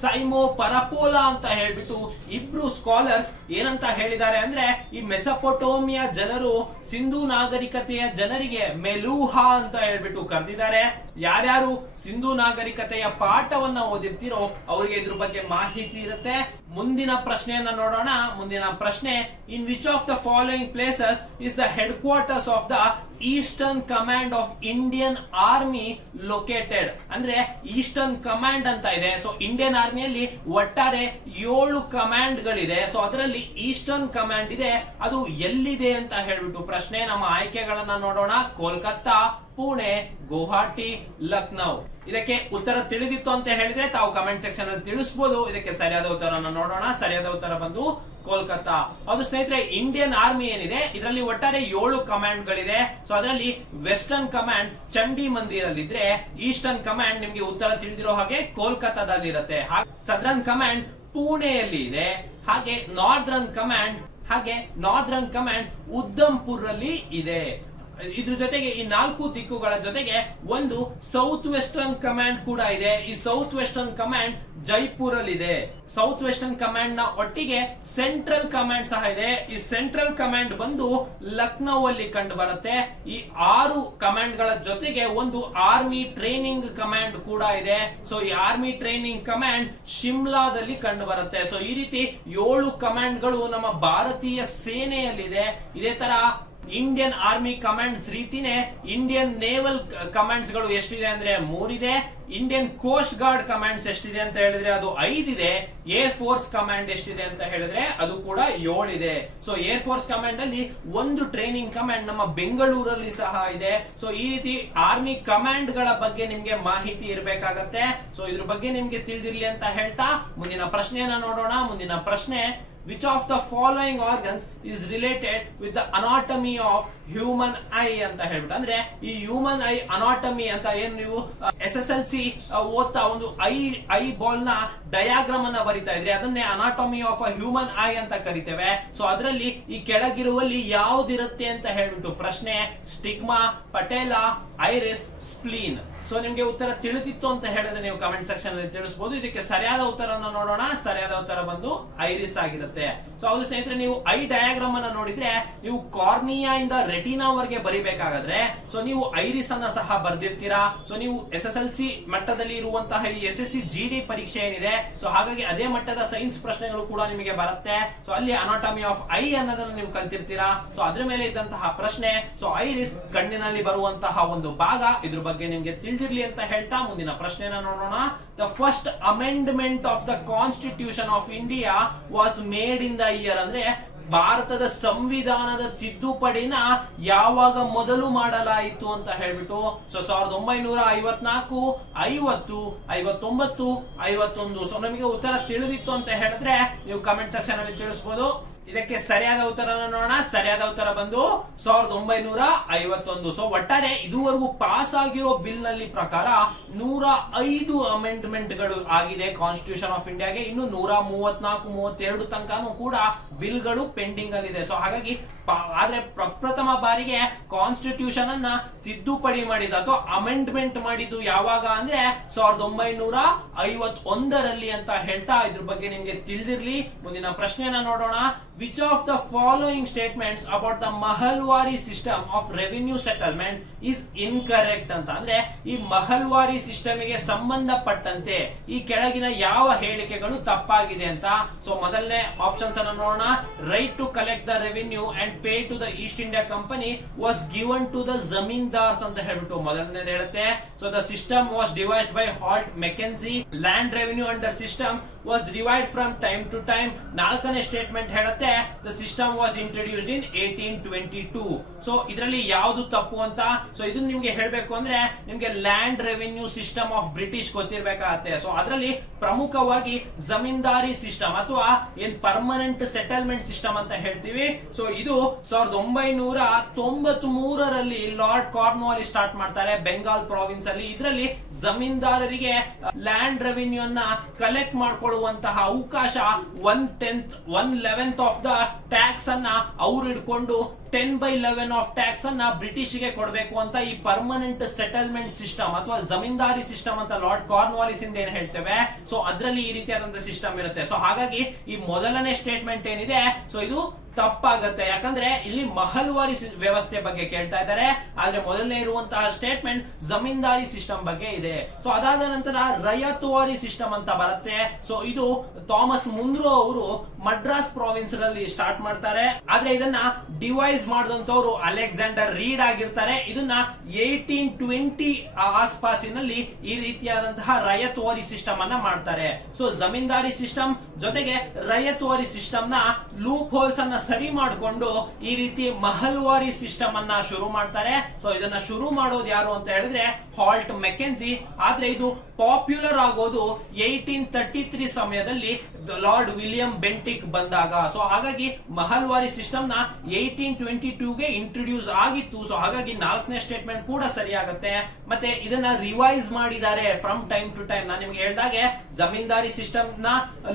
ಸೈಮೋ ಪರಪೋಲಾ ಅಂತ ಹೇಳ್ಬಿಟ್ಟು ಇಬ್ರು ಸ್ಕಾಲರ್ಸ್ ಏನಂತ ಹೇಳಿದ್ದಾರೆ ಅಂದ್ರೆ, ಈ ಮೆಸೊಪೊಟೋಮಿಯಾ ಜನರು ಸಿಂಧು ನಾಗರಿಕತೆಯ ಜನರಿಗೆ ಮೆಲುಹಾ ಅಂತ ಹೇಳ್ಬಿಟ್ಟು ಕರೆದಿದ್ದಾರೆ. ಯಾರ್ಯಾರು ಸಿಂಧು ನಾಗರಿಕತೆಯ ಪಾಠವನ್ನ ಓದಿರ್ತೀರೋ ಅವರಿಗೆ ಇದ್ರ ಬಗ್ಗೆ ಮಾಹಿತಿ ಇರುತ್ತೆ. ಮುಂದಿನ ಪ್ರಶ್ನೆಯನ್ನ ನೋಡೋಣ. ಮುಂದಿನ ಪ್ರಶ್ನೆ, in which of the following places is the head quarters of the eastern command of Indian army located? ಅಂದ್ರೆ ಈಸ್ಟರ್ನ್ ಕಮಾಂಡ್ ಅಂತ ಇದೆ. ಸೊ ಇಂಡಿಯನ್ ಆರ್ಮಿಯಲ್ಲಿ ಒಟ್ಟಾರೆ 7 ಕಮಾಂಡ್ ಗಳಿದೆ. ಸೊ ಅದರಲ್ಲಿ ಈಸ್ಟರ್ನ್ ಕಮಾಂಡ್ ಇದೆ, ಅದು ಎಲ್ಲಿದೆ ಅಂತ ಹೇಳ್ಬಿಟ್ಟು ಪ್ರಶ್ನೆ. ನಮ್ಮ ಆಯ್ಕೆಗಳನ್ನ ನೋಡೋಣ. ಕೋಲ್ಕತ್ತಾ, ಪುಣೆ, ಗುವಾಹಟಿ, ಲಕ್ನೋ. ಇದಕ್ಕೆ ಉತ್ತರ ತಿಳಿದಿತ್ತು ಅಂತ ಹೇಳಿದ್ರೆ ತಾವು ಕಮೆಂಟ್ ಸೆಕ್ಷನ್ ಅಲ್ಲಿ ತಿಳಿಸಬಹುದು. ಇದಕ್ಕೆ ಸರಿಯಾದ ಉತ್ತರವನ್ನು ನೋಡೋಣ. ಸರಿಯಾದ ಉತ್ತರ ಬಂದು ಕೋಲ್ಕತ್ತಾ. ಅದು ಸ್ನೇಹಿತರೆ, ಇಂಡಿಯನ್ ಆರ್ಮಿ ಏನಿದೆ ಇದರಲ್ಲಿ ಒಟ್ಟಾರೆ 7 ಕಮಾಂಡ್ ಗಳಿದೆ. ಸೊ ಅದರಲ್ಲಿ ವೆಸ್ಟರ್ನ್ ಕಮಾಂಡ್ ಚಂಡಿ ಮಂದಿರಲ್ಲಿದ್ರೆ, ಈಸ್ಟರ್ನ್ ಕಮಾಂಡ್ ನಿಮ್ಗೆ ಉತ್ತರ ತಿಳಿದಿರೋ ಹಾಗೆ ಕೋಲ್ಕತ್ತಾದಲ್ಲಿ ಇರುತ್ತೆ. ಸದರ್ನ್ ಕಮಾಂಡ್ ಪುಣೆಯಲ್ಲಿ ಇದೆ. ಹಾಗೆ ನಾರ್ದರ್ನ್ ಕಮಾಂಡ್ ಉಧಂಪುರ್ ಅಲ್ಲಿ ಇದೆ. ಇದ್ರ ಜೊತೆಗೆ ಈ 4 ದಿಕ್ಕುಗಳ ಜೊತೆಗೆ ಒಂದು ಸೌತ್ ವೆಸ್ಟರ್ನ್ ಕಮಾಂಡ್ ಕೂಡ ಇದೆ. ಈ ಸೌತ್ ವೆಸ್ಟರ್ನ್ ಕಮಾಂಡ್ ಜೈಪುರ್ ಅಲ್ಲಿ ಇದೆ. ಸೌತ್ ವೆಸ್ಟರ್ನ್ ಕಮಾಂಡ್ ನ ಒಟ್ಟಿಗೆ ಸೆಂಟ್ರಲ್ ಕಮಾಂಡ್ ಸಹ ಇದೆ. ಈ ಸೆಂಟ್ರಲ್ ಕಮಾಂಡ್ ಬಂದು ಲಕ್ನೋ ಅಲ್ಲಿ ಕಂಡು ಬರುತ್ತೆ. ಈ 6 ಕಮಾಂಡ್ ಗಳ ಜೊತೆಗೆ ಒಂದು ಆರ್ಮಿ ಟ್ರೈನಿಂಗ್ ಕಮಾಂಡ್ ಕೂಡ ಇದೆ. ಸೊ ಈ ಆರ್ಮಿ ಟ್ರೈನಿಂಗ್ ಕಮಾಂಡ್ ಶಿಮ್ಲಾದಲ್ಲಿ ಕಂಡು ಬರುತ್ತೆ. ಸೊ ಈ ರೀತಿ 7 ಕಮಾಂಡ್ ಗಳು ನಮ್ಮ ಭಾರತೀಯ ಸೇನೆಯಲ್ಲಿದೆ. ಇದೇ ತರ ಇಂಡಿಯನ್ ಆರ್ಮಿ ಕಮಾಂಡ್ಸ್ ರೀತಿನೇ ಇಂಡಿಯನ್ ನೇವಲ್ ಕಮಾಂಡ್ಸ್ ಗಳು ಎಷ್ಟಿದೆ ಅಂದ್ರೆ 3 ಇದೆ. ಇಂಡಿಯನ್ ಕೋಸ್ಟ್ ಗಾರ್ಡ್ ಕಮಾಂಡ್ಸ್ ಎಷ್ಟಿದೆ ಅಂತ ಹೇಳಿದ್ರೆ ಅದು 5 ಇದೆ. ಏರ್ ಫೋರ್ಸ್ ಕಮಾಂಡ್ ಎಷ್ಟಿದೆ ಅಂತ ಹೇಳಿದ್ರೆ ಅದು ಕೂಡ 7 ಇದೆ. ಸೊ ಏರ್ ಫೋರ್ಸ್ ಕಮಾಂಡ್ ಅಲ್ಲಿ ಒಂದು ಟ್ರೈನಿಂಗ್ ಕಮಾಂಡ್ ನಮ್ಮ ಬೆಂಗಳೂರಲ್ಲಿ ಸಹ ಇದೆ. ಸೊ ಈ ರೀತಿ ಆರ್ಮಿ ಕಮಾಂಡ್ ಗಳ ಬಗ್ಗೆ ನಿಮ್ಗೆ ಮಾಹಿತಿ ಇರಬೇಕಾಗತ್ತೆ. ಸೊ ಇದ್ರ ಬಗ್ಗೆ ನಿಮ್ಗೆ ತಿಳಿದಿರ್ಲಿ ಅಂತ ಹೇಳ್ತಾ ಮುಂದಿನ ಪ್ರಶ್ನೆಯನ್ನ ನೋಡೋಣ. ಮುಂದಿನ ಪ್ರಶ್ನೆ, which of the following organs is related with the anatomy of human eye ಅಂತ ಹೇಳ್ಬಿಟ್ಟು. ಅಂದ್ರೆ ಈ ಹ್ಯೂಮನ್ ಐ ಅನಾಟಮಿ ಅಂತ ಏನ್ ನೀವು SSLC ಓದ್ತಾ ಒಂದು ಐ ಬಾಲ್ ನ ಡಯಾಗ್ರಾಮ್ ಅನ್ನ ಬರಿತಾ ಇದ್ರೆ ಅದನ್ನೇ anatomy of a human I ಅಂತ ಕರಿತೇವೆ. ಸೊ ಅದರಲ್ಲಿ ಈ ಕೆಳಗಿರುವಲ್ಲಿ ಯಾವ್ದಿರುತ್ತೆ ಅಂತ ಹೇಳ್ಬಿಟ್ಟು ಪ್ರಶ್ನೆ. Stigma, patella, iris, spleen. So ನಿಮ್ಗೆ ಉತ್ತರ ತಿಳಿದಿತ್ತು ಅಂತ ಹೇಳಿದ್ರೆ ನೀವು ಕಮೆಂಟ್ ಸೆಕ್ಷನ್ ಅಲ್ಲಿ ತಿಳಿಸಬಹುದು. ಇದಕ್ಕೆ ಸರಿಯಾದ ಉತ್ತರವನ್ನು ನೋಡೋಣ. ಸರಿಯಾದ ಉತ್ತರ ಬಂದು ಐರಿಸ್ ಆಗಿರುತ್ತೆ. ಸೊ ಹೌದು ಸ್ನೇಹಿತರೆ, ನೀವು ಐ ಡಯಾಗ್ರಾಮ್ ಅನ್ನ ನೋಡಿದ್ರೆ ನೀವು ಕಾರ್ನಿಯಾ ಇಂದ ರೆಟಿನಾ ವರೆಗೆ ಬರಿಬೇಕಾದ್ರೆ ಸೊ ನೀವು ಐರಿಸ್ ಅನ್ನ ಸಹ ಬರ್ದಿರ್ತೀರಾ. ಸೊ ನೀವು SSLC ಮಟ್ಟದಲ್ಲಿ ಇರುವಂತಹ ಈ SSC GD ಪರೀಕ್ಷೆ ಏನಿದೆ, ಸೊ ಹಾಗಾಗಿ ಅದೇ ಮಟ್ಟದ ಸೈನ್ಸ್ ಪ್ರಶ್ನೆಗಳು ಕೂಡ ನಿಮಗೆ ಬರುತ್ತೆ. ಸೊ ಅಲ್ಲಿ ಅನಾಟಮಿ ಆಫ್ ಐ ಅನ್ನೋದನ್ನ ನೀವು ಕಲ್ತಿರ್ತೀರಾ. ಸೊ ಅದ್ರ ಮೇಲೆ ಇದ್ದಂತಹ ಪ್ರಶ್ನೆ. ಸೊ ಐರಿಸ್ ಕಣ್ಣಿನಲ್ಲಿ ಬರುವಂತಹ ಒಂದು ಭಾಗ. ಇದ್ರ ಬಗ್ಗೆ ನಿಮ್ಗೆ ತಿಳಿದಿರ್ಲಿ ಅಂತ ಹೇಳ್ತಾ ಮುಂದಿನ ಪ್ರಶ್ನೆನ ನೋಡೋಣ. The first amendment of the Constitution of India was made in the year ಅಂದ್ರೆ ಭಾರತದ ಸಂವಿಧಾನದ ತಿದ್ದುಪಡಿನ ಯಾವಾಗ ಮೊದಲು ಮಾಡಲಾಯಿತು ಅಂತ ಹೇಳ್ಬಿಟ್ಟು. ಸೊ 1954, 50, 59, 51. ಸೊ ನಮಗೆ ಉತ್ತರ ತಿಳಿದಿತ್ತು ಅಂತ ಹೇಳಿದ್ರೆ ನೀವು ಕಮೆಂಟ್ ಸೆಕ್ಷನ್ ಅಲ್ಲಿ ತಿಳಿಸಬಹುದು. ಇದಕ್ಕೆ ಸರಿಯಾದ ಉತ್ತರ ನೋಡೋಣ. ಸರಿಯಾದ ಉತ್ತರ ಬಂದು 1951. ಸೊ ಒಟ್ಟಾರೆ ಇದುವರೆಗೂ ಪಾಸ್ ಆಗಿರೋ ಬಿಲ್ ನಲ್ಲಿ ಪ್ರಕಾರ 105 ಅಮೆಂಡ್ಮೆಂಟ್ ಗಳು ಆಗಿದೆ ಕಾನ್ಸ್ಟಿಟ್ಯೂಷನ್ ಆಫ್ ಇಂಡಿಯಾಗೆ. ಇನ್ನು 134, 32 ತನಕನೂ ಕೂಡ ಬಿಲ್ ಗಳು ಪೆಂಡಿಂಗ್ ಅಲ್ಲಿ ಇದೆ. ಸೊ ಹಾಗಾಗಿ ಆದ್ರೆ ಪ್ರಪ್ರಥಮ ಬಾರಿಗೆ ಕಾನ್ಸ್ಟಿಟ್ಯೂಷನ್ ಅನ್ನ ತಿದ್ದುಪಡಿ ಮಾಡಿದ ಅಥವಾ ಅಮೆಂಡ್ಮೆಂಟ್ ಮಾಡಿದ್ದು ಯಾವಾಗ ಅಂದ್ರೆ 1951ರಲ್ಲಿ ಅಂತ ಹೇಳ್ತಾ ಇದ್ರ ಬಗ್ಗೆ ನಿಮ್ಗೆ ತಿಳಿದಿರ್ಲಿ. ಮುಂದಿನ ಪ್ರಶ್ನೆಯನ್ನ ನೋಡೋಣ. Which of the following statements about the Mahalwari system of revenue settlement is incorrect ಅಂತ. ಅಂದ್ರೆ ಈ ಮಹಲ್ವಾರಿ ಸಿಸ್ಟಮ್ ಗೆ ಸಂಬಂಧಪಟ್ಟಂತೆ ಈ ಕೆಳಗಿನ ಯಾವ ಹೇಳಿಕೆಗಳು ತಪ್ಪಾಗಿದೆ ಅಂತ. ಸೊ ಮೊದಲನೇ ಆಪ್ಷನ್ಸ್ ಅನ್ನು ನೋಡೋಣ. Right to collect the revenue and pay to the East India company was given to the zamindars ಅಂತ ಹೇಳ್ಬಿಟ್ಟು ಮೊದಲನೇದು ಹೇಳುತ್ತೆ. So the system was devised by Holt Mackenzie. Land revenue under system was revived from time to time. ನಾಲ್ಕನೇ statement ಹೇಳುತ್ತೆ the system was introduced in 1822. So ಇದರಲ್ಲಿ ಯಾವುದು ತಪ್ಪು ಅಂತ. ಸೊ ಇದನ್ನ ನಿಮ್ಗೆ ಹೇಳಬೇಕು ಅಂದ್ರೆ ನಿಮ್ಗೆ land revenue system of British ಗೊತ್ತಿರಬೇಕಾಗತ್ತೆ. ಸೊ ಅದರಲ್ಲಿ ಪ್ರಮುಖವಾಗಿ ಜಮೀನ್ದಾರಿ ಸಿಸ್ಟಮ್ ಅಥವಾ ಏನ್ ಪರ್ಮನೆಂಟ್ ಸೆಟಲ್ಮೆಂಟ್ ಸಿಸ್ಟಮ್ ಅಂತ ಹೇಳ್ತೀವಿ. ಸೊ ಇದು 1993ರಲ್ಲಿ ಲಾರ್ಡ್ ಕಾರ್ನ್ವಾಲಿಸ್ ಸ್ಟಾರ್ಟ್ ಮಾಡ್ತಾರೆ ಬೆಂಗಾಲ್ ಪ್ರಾವಿನ್ಸ್ ಅಲ್ಲಿ. ಇದರಲ್ಲಿ ಜಮೀನ್ದಾರರಿಗೆ ಲ್ಯಾಂಡ್ ರೆವಿನ್ಯೂ ಅನ್ನ ಕಲೆಕ್ಟ್ ಮಾಡ್ಕೊಳ್ಳುವಂತಹ ಅವಕಾಶ 1/11 ಆಫ್ ದ ಟ್ಯಾಕ್ಸ್ ಅನ್ನ ಅವ್ರು ಹಿಡ್ಕೊಂಡು 10/11 ಆಫ್ ಟ್ಯಾಕ್ಸ್ ಅನ್ನ ಬ್ರಿಟಿಷ್ ಗೆ ಕೊಡಬೇಕು ಅಂತ ಈ ಪರ್ಮನೆಂಟ್ ಸೆಟಲ್ಮೆಂಟ್ ಸಿಸ್ಟಮ್ ಅಥವಾ ಜಮೀನ್ದಾರಿ ಸಿಸ್ಟಮ್ ಅಂತ ಲಾರ್ಡ್ ಕಾರ್ನ್ವಾಲಿಸ್ ಇಂದ ಏನ್ ಹೇಳ್ತೇವೆ. ಸೊ ಅದರಲ್ಲಿ ಈ ರೀತಿಯಾದಂತಹ ಸಿಸ್ಟಮ್ ಇರುತ್ತೆ. ಸೊ ಹಾಗಾಗಿ ಈ ಮೊದಲನೇ ಸ್ಟೇಟ್ಮೆಂಟ್ ಏನಿದೆ ಸೊ ಇದು ತಪ್ಪಾಗತ್ತೆ. ಯಾಕಂದ್ರೆ ಇಲ್ಲಿ ಮಹಲ್ವಾರಿ ವ್ಯವಸ್ಥೆ ಬಗ್ಗೆ ಕೇಳ್ತಾ ಇದ್ದಾರೆ, ಆದ್ರೆ ಮೊದಲನೇ ಇರುವಂತಹ ಸ್ಟೇಟ್ಮೆಂಟ್ ಜಮೀನ್ದಾರಿ ಸಿಸ್ಟಮ್ ಬಗ್ಗೆ ಇದೆ. ಸೊ ಅದಾದ ನಂತರ ರಯತ್ವಾರಿ ಸಿಸ್ಟಮ್ ಅಂತ ಬರುತ್ತೆ. ಸೊ ಇದು ಥಾಮಸ್ ಮುನ್ರೋ ಅವರು ಮಡ್ರಾಸ್ ಪ್ರಾವಿನ್ಸ್ ನಲ್ಲಿ ಸ್ಟಾರ್ಟ್ ಮಾಡ್ತಾರೆ. ಆದ್ರೆ ಇದನ್ನ ಡಿವೈಸ್ ಮಾಡಿದಂತವ್ರು ಅಲೆಕ್ಸಾಂಡರ್ ರೀಡ್ ಆಗಿರ್ತಾರೆ. ಇದನ್ನ 1820 ಆಸ್ಪಾಸಿನಲ್ಲಿ ಈ ರೀತಿಯಾದಂತಹ ರಯತ್ವಾರಿ ಸಿಸ್ಟಮ್ ಅನ್ನ ಮಾಡ್ತಾರೆ. ಸೊ ಜಮೀನ್ದಾರಿ ಸಿಸ್ಟಮ್ ಜೊತೆಗೆ ರಯತ್ವಾರಿ ಸಿಸ್ಟಮ್ ನ ಲೂಪ್ ಹೋಲ್ಸ್ ಅನ್ನ ಸರಿ ಮಾಡಿಕೊಂಡು ಈ ರೀತಿ ಮಹಲ್ವಾರಿ ಸಿಸ್ಟಮ್ ಅನ್ನ ಶುರು ಮಾಡ್ತಾರೆ. ಸೊ ಇದನ್ನ ಶುರು ಮಾಡೋದು ಯಾರು ಅಂತ ಹೇಳಿದ್ರೆ ಹಾಲ್ಟ್ ಮೆಕೆನ್ಸಿ. ಆದ್ರೆ ಇದು ಪಾಪ್ಯುಲರ್ ಆಗೋದು 1833 ಸಮಯದಲ್ಲಿ ಲಾರ್ಡ್ ವಿಲಿಯಂ ಬೆಂಟಿಕ್ ಬಂದಾಗ. ಸೊ ಹಾಗಾಗಿ ಮಹಲ್ವಾರಿ ಸಿಸ್ಟಮ್ ನ 1822ಗೆ ಇಂಟ್ರೊಡ್ಯೂಸ್ ಆಗಿತ್ತು. ಸೊ ಹಾಗಾಗಿ ನಾಲ್ಕನೇ ಸ್ಟೇಟ್ಮೆಂಟ್ ಕೂಡ ಸರಿಯಾಗುತ್ತೆ. ಮತ್ತೆ ಇದನ್ನ ರಿವೈಸ್ ಮಾಡಿದ್ದಾರೆ ಫ್ರಮ್ ಟೈಮ್ ಟು ಟೈಮ್. ನಾನು ನಿಮ್ಗೆ ಹೇಳಿದಾಗೆ ಜಮೀನ್ದಾರಿ ಸಿಸ್ಟಮ್ ನ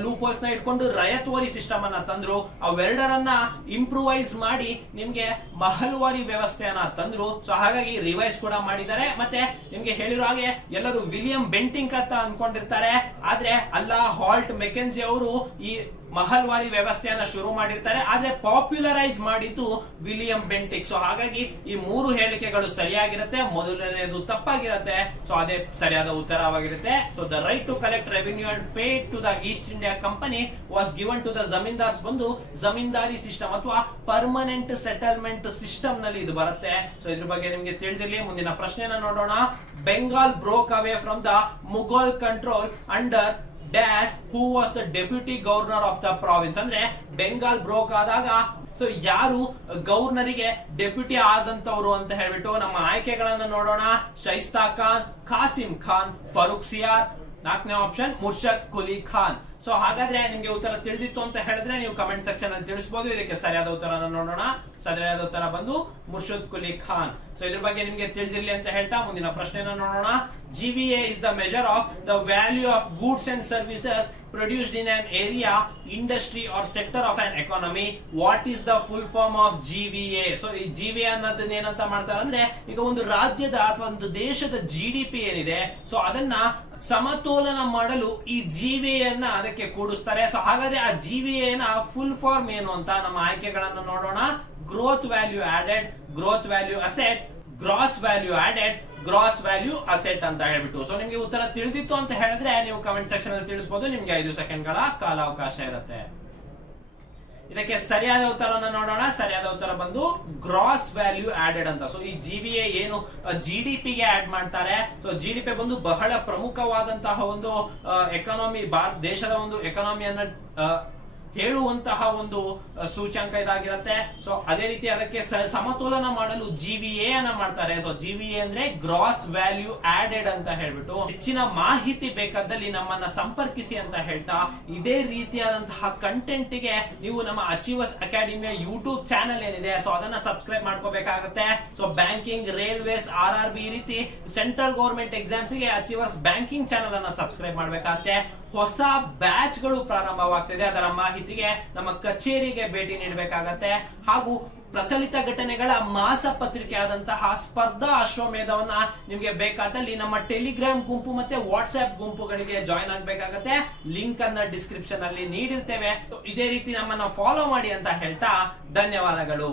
ಲೂಪ್ ಹೋಲ್ಸ್ ನ ಇಟ್ಕೊಂಡು ರಯತ್ವಾರಿ ಸಿಸ್ಟಮ್ ಅನ್ನ ತಂದ್ರು. ಅವೆರಡರನ್ನ ಇಂಪ್ರೂವೈಸ್ ಮಾಡಿ ನಿಮ್ಗೆ ಮಹಲ್ವಾರಿ ವ್ಯವಸ್ಥೆಯನ್ನ ತಂದ್ರು. ಸೊ ಹಾಗಾಗಿ ರಿವೈಸ್ ಕೂಡ ಮಾಡಿದ್ದಾರೆ. ಮತ್ತೆ ನಿಮ್ಗೆ ಹೇಳಿರೋ ಹಾಗೆ ಎಲ್ಲರೂ ವಿಲಿಯಂ ಬೆಂಟಿಂಕ್ ಅಂತ ಅನ್ಕೊಂಡಿರ್ತಾರೆ, ಆದ್ರೆ ಅಲ್ಲ, ಹಾಲ್ಟ್ ಮೆಕೆನ್ಸಿ ಅವರು ಈ ಮಹಲ್ವಾರಿ ವ್ಯವಸ್ಥೆಯನ್ನ ಶುರು ಮಾಡಿರ್ತಾರೆ. ಆದ್ರೆ ಪಾಪ್ಯುಲರೈಸ್ ಮಾಡಿದ್ದು ವಿಲಿಯಂ ಬೆಂಟಿಕ್. ಸೊ ಹಾಗಾಗಿ ಈ ಮೂರು ಹೇಳಿಕೆಗಳು ಸರಿಯಾಗಿರುತ್ತೆ, ಮೊದಲನೇದು ತಪ್ಪಾಗಿರುತ್ತೆ. ಸೊ ಅದೇ ಸರಿಯಾದ ಉತ್ತರವಾಗಿರುತ್ತೆ. So the right to collect revenue and pay to the East India company was given to the zamindars ಬಂದು ಜಮೀನ್ದಾರಿ ಸಿಸ್ಟಮ್ ಅಥವಾ ಪರ್ಮನೆಂಟ್ ಸೆಟಲ್ಮೆಂಟ್ ಸಿಸ್ಟಮ್ ನಲ್ಲಿ ಇದು ಬರುತ್ತೆ. ಸೊ ಇದ್ರ ಬಗ್ಗೆ ನಿಮ್ಗೆ ತಿಳಿದಿರಲಿ. ಮುಂದಿನ ಪ್ರಶ್ನೆನ ನೋಡೋಣ. Bengal broke away from the Mughal control under dash who was the deputy governor of the province. ಅಂದ್ರೆ ಬೆಂಗಾಲ್ ಬ್ರೋಕ್ ಆದಾಗ ಸೊ ಯಾರು ಗವರ್ನರಿಗೆ ಡೆಪ್ಯೂಟಿ ಆದಂತವ್ರು ಅಂತ ಹೇಳ್ಬಿಟ್ಟು ನಮ್ಮ ಆಯ್ಕೆಗಳನ್ನ ನೋಡೋಣ. ಶೈಸ್ತಾ ಖಾನ್, ಕಾಸಿಂ ಖಾನ್, ಫರೂಕ್ ಸಿಯಾರ್. ನಾಲ್ಕನೇ ಆಪ್ಷನ್ ಮುರ್ಷದ್ ಕುಲಿ ಖಾನ್. ಸೊ ಹಾಗಾದ್ರೆ ನಿಮ್ಗೆ ಉತ್ತರ ತಿಳಿದಿತ್ತು ಅಂತ ಹೇಳಿದ್ರೆ ನೀವು ಕಮೆಂಟ್ ಸೆಕ್ಷನ್ ಅಲ್ಲಿ ತಿಳಿಸಬಹುದು. ಇದಕ್ಕೆ ಸರಿಯಾದ ಉತ್ತರನ ನೋಡೋಣ. ಸರಿಯಾದ ಉತ್ತರ ಬಂದು ಮುರ್ಷದ್ ಕುಲಿ ಖಾನ್. ಸೊ ಇದ್ರ ಬಗ್ಗೆ ನಿಮ್ಗೆ ತಿಳಿದಿರಲಿ ಅಂತ ಹೇಳ್ತಾ ಮುಂದಿನ ಪ್ರಶ್ನೆನ ನೋಡೋಣ. GVA is the measure of the value of goods and services produced in an area, industry or sector of an economy. What is the full form of GVA? So ಈ GVA ಅನ್ನೋದನ್ನ ಏನಂತ ಮಾಡ್ತಾರೆ ಅಂದ್ರೆ ಈಗ ಒಂದು ರಾಜ್ಯದ ಅಥವಾ ಒಂದು ದೇಶದ GDP ಏನಿದೆ ಸೊ ಅದನ್ನ ಸಮತೋಲನ ಮಾಡಲು ಈ GVA ಅನ್ನ ಅದಕ್ಕೆ ಕೂಡಿಸ್ತಾರೆ. ಸೊ ಹಾಗಾದ್ರೆ ಆ GVA ನ ಫುಲ್ ಫಾರ್ಮ್ ಏನು ಅಂತ ನಮ್ಮ ಆಯ್ಕೆಗಳನ್ನ ನೋಡೋಣ. Growth value added, growth value asset, gross value added, gross value asset ಅಂತ ಹೇಳ್ಬಿಟ್ಟು. ಸೊ ನಿಮ್ಗೆ ಉತ್ತರ ತಿಳಿದಿತ್ತು ಅಂತ ಹೇಳಿದ್ರೆ ನೀವು ಕಮೆಂಟ್ ಸೆಕ್ಷನ್ ಅಲ್ಲಿ ತಿಳಿಸಬಹುದು. ನಿಮ್ಗೆ 5 ಸೆಕೆಂಡ್ಗಳ ಕಾಲಾವಕಾಶ ಇರುತ್ತೆ. ಇದಕ್ಕೆ ಸರಿಯಾದ ಉತ್ತರವನ್ನು ನೋಡೋಣ. ಸರಿಯಾದ ಉತ್ತರ ಬಂದು ಗ್ರಾಸ್ ವ್ಯಾಲ್ಯೂ ಆಡೆಡ್ ಅಂತ. ಸೊ ಈ GVA ಏನು GDP ಗೆ ಆಡ್ ಮಾಡ್ತಾರೆ. ಸೊ GDP ಬಂದು ಬಹಳ ಪ್ರಮುಖವಾದಂತಹ ಒಂದು ಎಕಾನಮಿ, ದೇಶದ ಒಂದು ಎಕಾನಮಿಯನ್ನ ಹೇಳುವಂತಹ ಒಂದು ಸೂಚ್ಯಂಕ ಇದಾಗಿರುತ್ತೆ. ಸೊ ಅದೇ ರೀತಿ ಅದಕ್ಕೆ ಸಮತೋಲನ ಮಾಡಲು GVA ಅನ್ನ ಮಾಡ್ತಾರೆ. ಸೊ GVA ಅಂದ್ರೆ ಗ್ರಾಸ್ ವ್ಯಾಲ್ಯೂ ಆಡೆಡ್ ಅಂತ ಹೇಳ್ಬಿಟ್ಟು. ಹೆಚ್ಚಿನ ಮಾಹಿತಿ ಬೇಕಾದಲ್ಲಿ ನಮ್ಮನ್ನ ಸಂಪರ್ಕಿಸಿ ಅಂತ ಹೇಳ್ತಾ, ಇದೇ ರೀತಿಯಾದಂತಹ ಕಂಟೆಂಟ್ ಗೆ ನೀವು ನಮ್ಮ ಅಚೀವರ್ಸ್ ಅಕಾಡೆಮಿಯ ಯೂಟ್ಯೂಬ್ ಚಾನೆಲ್ ಏನಿದೆ ಸೊ ಅದನ್ನ ಸಬ್ಸ್ಕ್ರೈಬ್ ಮಾಡ್ಕೋಬೇಕಾಗುತ್ತೆ. ಸೊ ಬ್ಯಾಂಕಿಂಗ್, ರೈಲ್ವೇಸ್, RRB ಈ ರೀತಿ ಸೆಂಟ್ರಲ್ ಗವರ್ಮೆಂಟ್ ಎಕ್ಸಾಮ್ಸ್ ಗೆ ಅಚೀವರ್ಸ್ ಬ್ಯಾಂಕಿಂಗ್ ಚಾನೆಲ್ ಅನ್ನ ಸಬ್ಸ್ಕ್ರೈಬ್ ಮಾಡ್ಬೇಕಾಗುತ್ತೆ. ಹೊಸ ಬ್ಯಾಚ್ ಗಳು ಪ್ರಾರಂಭವಾಗ್ತಿದೆ, ಅದರ ಮಾಹಿತಿಗೆ ನಮ್ಮ ಕಚೇರಿಗೆ ಭೇಟಿ ನೀಡಬೇಕಾಗತ್ತೆ. ಹಾಗೂ ಪ್ರಚಲಿತ ಘಟನೆಗಳ ಮಾಸ ಪತ್ರಿಕೆ ಆದಂತಹ ಸ್ಪರ್ಧಾ ಅಶ್ವಮೇಧವನ್ನ ನಿಮಗೆ ಬೇಕಾದಲ್ಲಿ ನಮ್ಮ ಟೆಲಿಗ್ರಾಮ್ ಗುಂಪು ಮತ್ತೆ ವಾಟ್ಸ್ಆಪ್ ಗುಂಪುಗಳಿಗೆ ಜಾಯಿನ್ ಆಗಬೇಕಾಗತ್ತೆ. ಲಿಂಕ್ ಅನ್ನ ಡಿಸ್ಕ್ರಿಪ್ಷನ್ ಅಲ್ಲಿ ನೀಡಿರ್ತೇವೆ. ಇದೇ ರೀತಿ ನಮ್ಮನ್ನ ಫಾಲೋ ಮಾಡಿ ಅಂತ ಹೇಳ್ತಾ ಧನ್ಯವಾದಗಳು.